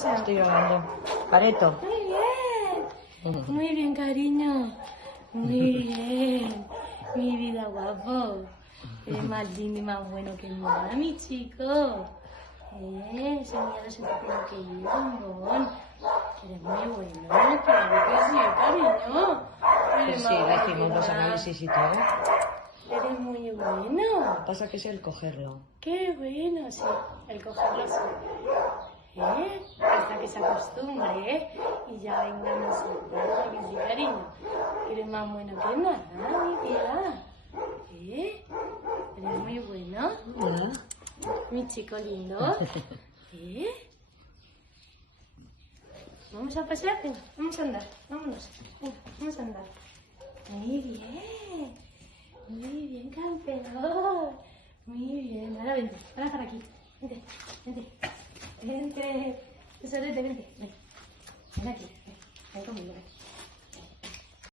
pasa? Estoy grabando. Careto. Muy bien, cariño. Muy bien. Mi vida guapo. Eres más lindo y más bueno que mami, chico. Soñado se te tiene que ir, bombón. Eres muy bueno. Claro que sí, cariño. Pues sí, le hicimos los análisis y todo. Eres muy bueno. Lo que pasa que es el cogerlo. Qué bueno, sí. El cogerlo sí. Hasta que se acostumbre, y ya venga no sé, ¿verdad? Que sí, cariño. Eres más bueno que nada, mi vida. Eres muy bueno. Hola. Mi chico lindo. Vamos a pasear, venga, vamos a andar, vámonos. Venga, vamos a andar. Muy bien, campeón. Muy bien, ahora vente, ahora para aquí. Vente, vente. Vente. Tesorete, vente. Ven aquí, ven conmigo, ven.